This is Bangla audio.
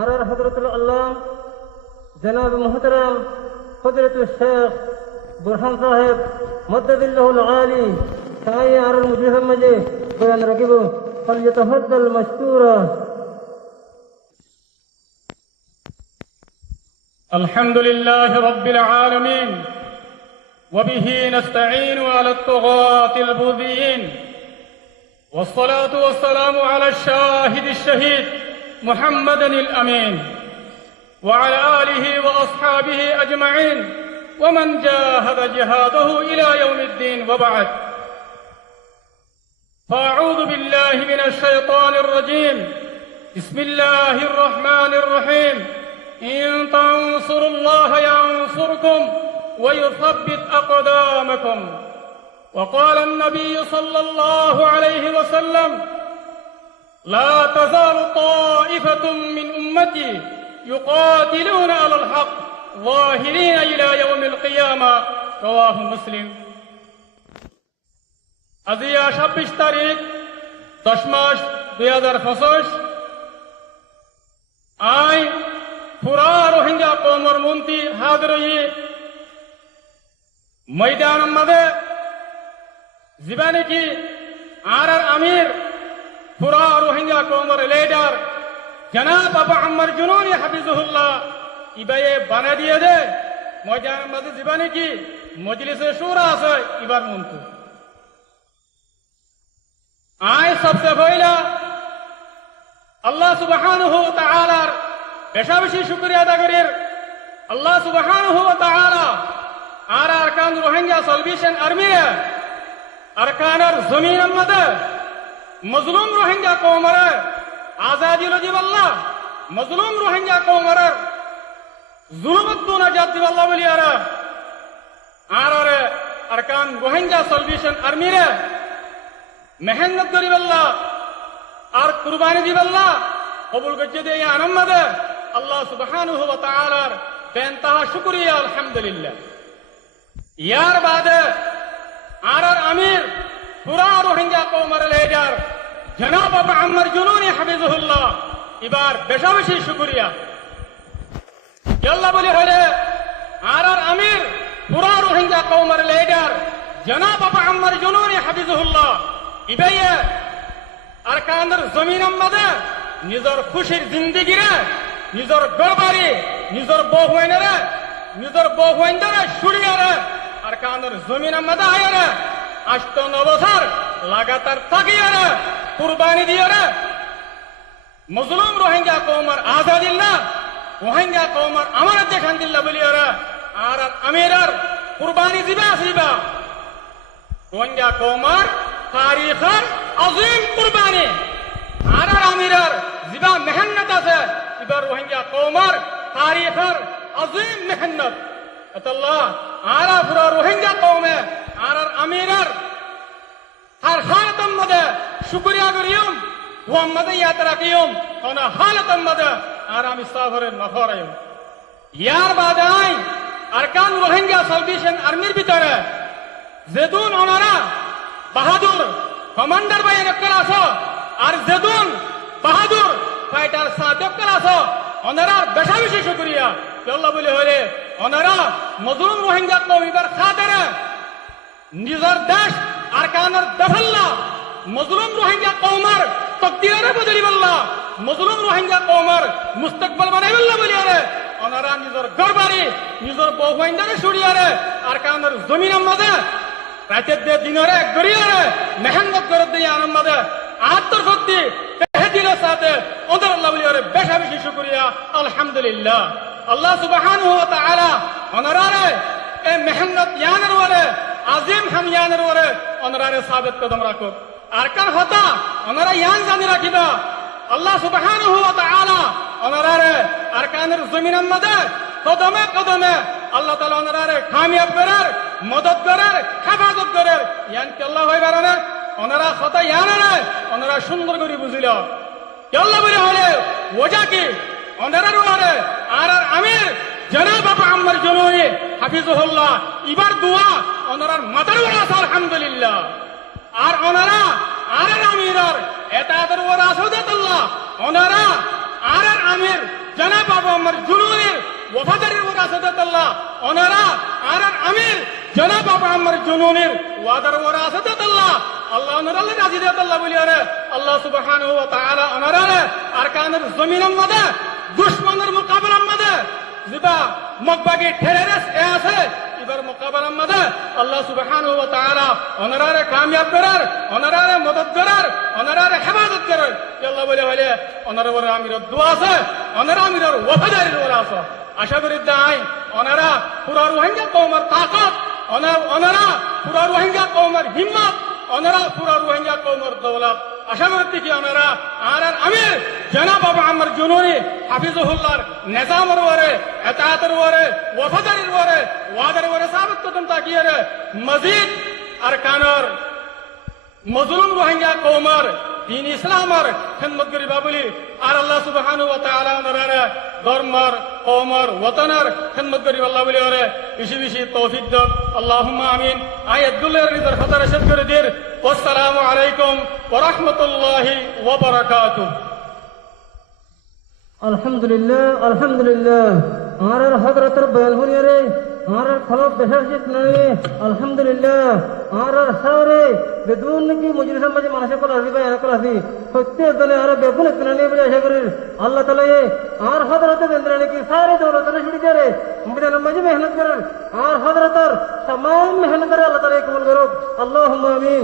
আর হযরতুল আল্লাহ জনাব মুহতারাম হযরতুল শেখ বুরহান সাহেব মদ্দাদিল্লাহুল আলী সাই আর মুজিবের মাঝে বয়ান রাখিব ফালইতাফাদ্দাল মাশকুরা। الحمد لله رب العالمين وبه نستعين على الطغاة البغيين والصلاة والسلام على الشاهد الشهيد محمد الأمين وعلى آله وأصحابه أجمعين ومن جاهد جهاده إلى يوم الدين وبعد. فأعوذ بالله من الشيطان الرجيم. بسم الله الرحمن الرحيم. إن تنصروا الله ينصركم ويثبت أقدامكم. وقال النبي صلى الله عليه وسلم: لا تزال طائفة من أمتي يقاتلون على الحق ظاهرين إلى يوم القيامة. رواه مسلم. আজিয়া 26 তারিখ 10 মাস 2025 আই পুরা রোহিঙ্গা কৌমর মন্ত্রী হাজির ময়দান মাঝে জীবানে কি আর আমির পুরা রোহিঙ্গা কৌমর লিডার জনাব আবু আম্মার জুনুনি হাফিজুল্লাহ ইবায়ে বানা দিয়ে দে ময়দান মাঝে জীবানে কি মজলিসে শুরা আছে ইবার মন্ত্রী আই সবচেয়ে পয়লা আল্লাহ সুবহানাহু ওয়া তাআলার বেশা বেশি শুকরিয়া আদা করির। আল্লাহ সুবহানাহু ওয়া তাআলা আর আরকান রোহিঙ্গা সলভেশন আর্মি আরকানের জমিনের মধ্যে মজলুম রোহিঙ্গা কওমের আজাদি লজিব আল্লাহ মজলুম রোহিঙ্গা কওমের জুলুমত দু নাজাত দিব আল্লাহ বলিয়ারা আর আরকান রোহিঙ্গা সলভেশন আর্মি রে মেহনত করিব আল্লাহ আর কুরবানি দিব আল্লাহ কবুল করতে দিয়ে আনন্দ আল্লাহ সুবহানাহু ওয়া তাআলার বেনতাহা শুকরিয়া আলহামদুলিল্লাহ। ইয়ার বাদে আর আমির পুরা রোহিঙ্গা কওমের লিডার জনাব আবু আম্মার জুনুনি হাফিজুল্লাহ এবার বেশা বেশি শুকরিয়া আল্লাহ বলি হলে আর আমির পুরা রোহিঙ্গা কওমের লিডার জনাব আবু আম্মার জুনুনি হাফিজুল্লাহ ইবাইয়ে আরকানের জমিনের মধ্যে নিজের খুশির জিন্দিগিরে নিজের গড়বাড়ি নিজের বউয়াইনরে সুরিয়ারে আরকানের জমিনের মধ্যে আয়ারে 8 বছর লাগাতার থাকিয়ারে কুরবানি দিয়ারে মজলুম রোহিঙ্গা কওমের আজাদিল্লাহ রোহিঙ্গা কওমের আমানত দেখান দিল্লাহ বলিয়ারে আর আমিরার কুরবানি দিবা আসিবা রোহিঙ্গা কওমের তারিখের আজিম কুরবানি আর আমিরার জিবা মেহনত আছে এবার রোহিঙ্গা কওমের তারিখের আজিম মেহনত আল্লাহ আর পুরা রোহিঙ্গা কওমে আর আমিরার হর হালতম মধ্যে শুকরিয়া করিম মুহাম্মদ ইয়াদ রাখিম কোন হালতম মধ্যে আর আমি সাবরে নফরাইম। ইয়ার বাদে আই আরকান রোহিঙ্গা সলভেশন আর্মির ভিতরে যেদুন ওনারা বাহাদুর কমান্ডার বাইন একলা আছো আর যেদুন বাহাদুর ফাইটার সাদেক কলা আছো ওনারা বেশা বেশি শুকরিয়া আল্লাহ বলে হলে ওনারা মজলুম রোহিঙ্গা কওমের খাতিরে নিজের দেশ আরকানের দফল্লা মজলুম রোহিঙ্গা কওমের তকদিরে বদলি বল্লা মজলুম রোহিঙ্গা কওমের মুস্তাকবাল বানাই বল্লা বলি আরে ওনারা নিজের গড়বাড়ি নিজের বউয়াইনরে সুরিয়ারে আরকানের জমিনের মাঝে রাতের দে দিনরে গড়িয়ারে মেহনত করে দিয়ে আনন্দে আত্মশক্তি তেহদিলের সাথে ওদের আল্লাহ বলি আরে বেশা বেশি শুকরিয়া আলহামদুলিল্লাহ। আল্লাহ সুবহানাহু ওয়া তাআলা ওনারে এই মেহনত ইয়ানের ওরে আজিম হামিয়ানের ওরে ওনারে সাবিত কদম রাখো আরকান হতা ওনারা ইয়ান জানি রাখিবা আল্লাহ সুবহানাহু ওয়া তাআলা ওনারে আরকানের জমিনের মধ্যে কদমে কদমে আল্লাহ তাআলা ওনারে কামিয়াব করার মদদ করার হেফাজত করার ইয়ান কি আল্লাহ হইবার না ওনারা হতা ইয়ানে ওনারা সুন্দর করে বুঝিল আল্লাহ বলে হলে ওজা কি ওনারে ওরে আর আমির জনাব আবু আম্মার জুনুনি হাফিজুল্লাহ ইবার দোয়া ওনার মাথার উপর আছে আলহামদুলিল্লাহ। আর ওনারা আর আমিরার এতাদের ওর আসুদাতুল্লাহ ওনারা আর আমির জনাব আবু আম্মার জুনুনের ওয়াফাদারির ওয়ারাসাত আল্লাহ ওনারা আর আমির জনাব আবু আম্মার জুনুনের ওয়াদার ওয়ারাসাত আল্লাহ আল্লাহ ওনারা রাজি দেত আল্লাহ বলি আরে আল্লাহ সুবহানাহু ওয়া তাআলা ওনারা আরকানের জমিনের মধ্যে দুশমনের মোকাবেলার মধ্যে যেটা মকবাগে ঠেরেরেস এ আছে এবার মোকাবেলার মধ্যে আল্লাহ সুবহানাহু ওয়া তাআলা ওনারা কামিয়াব করার ওনারা মদদ করার ওনারা হেফাজত করার আল্লাহ বলে হলে ওনারা ওর আমিরের দোয়া আছে ওনারা আমিরের ওয়াফাদারির ওরা আছে আশা করি দাই ওনারা পুরা রোহিঙ্গা কওমের তাকত ওনারা পুরা রোহিঙ্গা কওমের হিম্মত ওনারা পুরা রোহিঙ্গা কওমের দৌলত আশা করতে কি ওনারা আর আমির জনাব আবু আম্মার জুনুনি হাফিজুহুল্লাহর নিজামের ওরে ইতাআতের ওরে ওয়াফাদারির ওরে ওয়াদার ওরে সাবিত কদম তাকিয়ে রে মজিদ আরকানের মজলুম রোহিঙ্গা কওমের দিন ইসলামের খিদমত করিবা বলি আর আল্লাহ সুবহানাহু ওয়া তাআলা ওনারা ধর্মের কওমের ওয়াতনের খিদমত করিবা আল্লাহ বলি ওরে বেশি বেশি তৌফিক দাও আল্লাহুম্মা আমিন আয়াতুল্লাহর রিজার খাতা রশদ করে দির আসসালামু আলাইকুম ওয়া রাহমাতুল্লাহি ওয়া বারাকাতুহু আলহামদুলিল্লাহ আলহামদুলিল্লাহ আর হযরতের বয়ান শুনিয়ে রে আর খলক দেশের জিত নাই আলহামদুলিল্লাহ আর সারে বেদুন কি মজলিসের মাঝে মানুষের কল আসবি বয়ান কল আসবি সত্যি দলে আর বেগুন কিনানি বলে আশা করি আল্লাহ তাআলা আর হযরতের বেন্দ্রানি কি সারে দৌলতের ছুটি করে বিদান মাঝে মেহনত করেন আর হযরতের तमाम मेहनत करे अल्लाह ताला कबूल करो अल्लाहुम्मा आमीन।